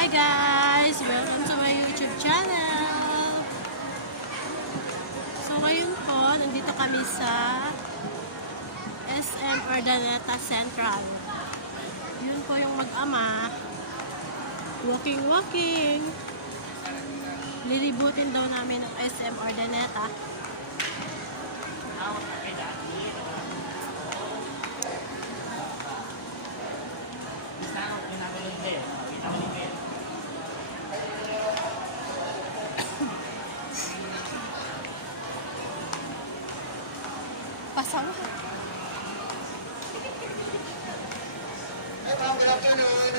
Hi guys! Welcome to my YouTube channel! So ngayon po, nandito kami sa SM Urdaneta Central. Yun po yung mag-ama. Walking. Lilibutin daw namin ang SM Urdaneta. Pasang. Hi ma'am, good afternoon.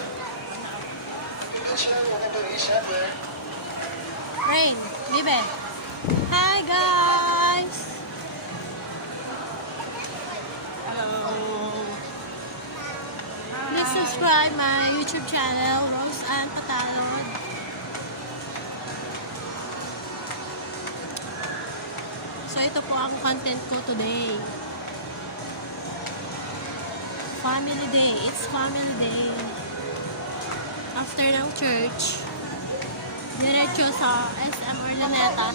Rain, Bibe. Hi guys! Hello! Please subscribe my YouTube channel, Rose Ann Patalon. So ito po ang content ko today. Family Day. It's Family Day. After ng church, diretso sa SM Urdaneta.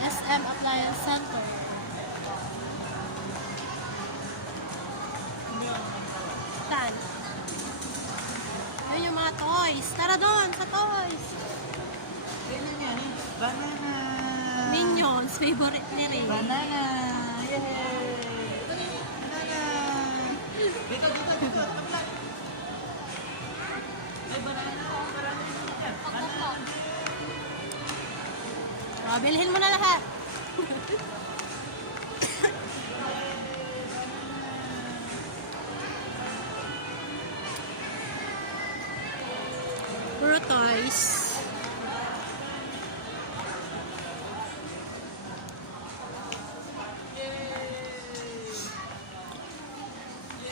SM Appliance Center. Saan? Yun yung mga toys. Tara doon sa toys. Banana! Minions. Favorite ni Ray. Banana! Yay! Banana! Dito! Tabla! May banana! Marami dito dyan! Banana! Bilhin mo na lahat. Puro toys.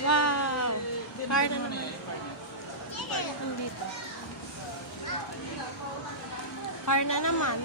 Wow! Car na naman. Andito. Car na naman.